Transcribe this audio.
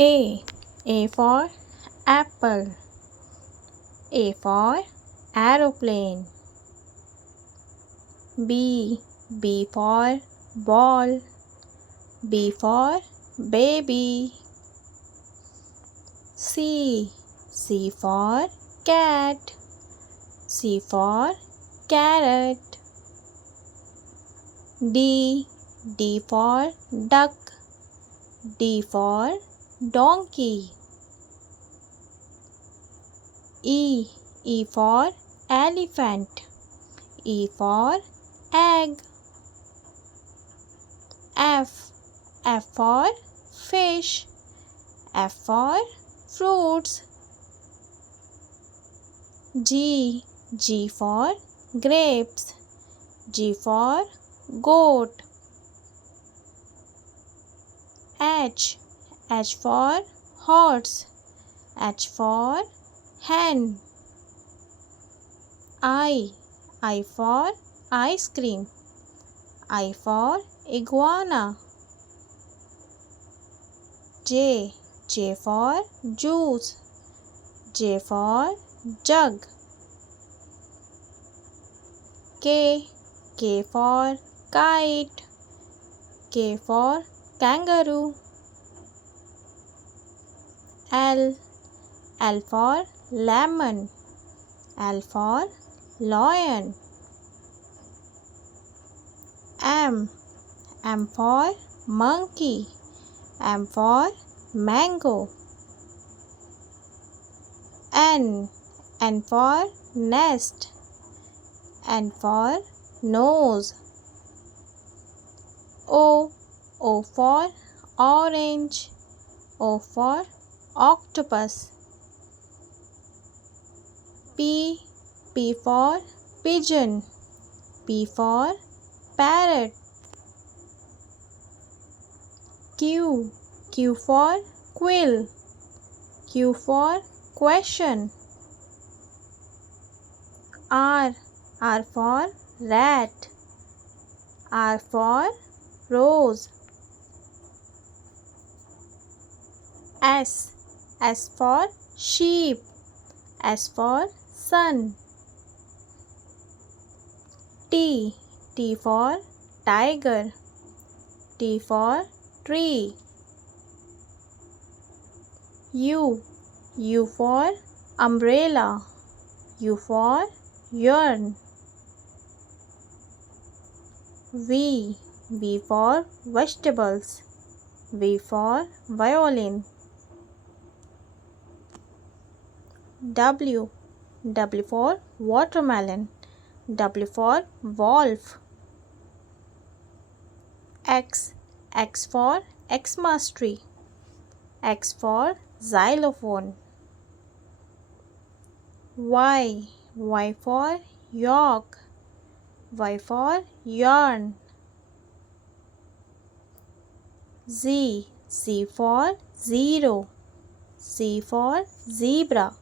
A. A for apple. A for aeroplane. B. B for ball. B for baby. C. C for cat. C for carrot. D. D for duck. D for donkey. E. E for elephant. E for egg. F. F for fish. F for fruits. G. G for grapes. G for goat. H. H for horse. H for hen. I. I for ice cream. I for iguana. J. J for juice. J for jug. K. K for kite. K for kangaroo. L. L for lemon. L for lion. M. M for monkey. M for mango. N. N for nest. N for nose. O. O for orange. O for octopus. P. P for pigeon. P for parrot. Q. Q for quill. Q for question. R. R for rat. R for rose. S. S for sheep. S for sun. T. T for tiger. T for tree. U. U for umbrella. U for urn. V. V for vegetables. V for violin. W. W for watermelon. W for wolf. X. X for Xmas tree. X for xylophone. Y. Y for york. Y for yarn. Z. Z for zero. Z for zebra.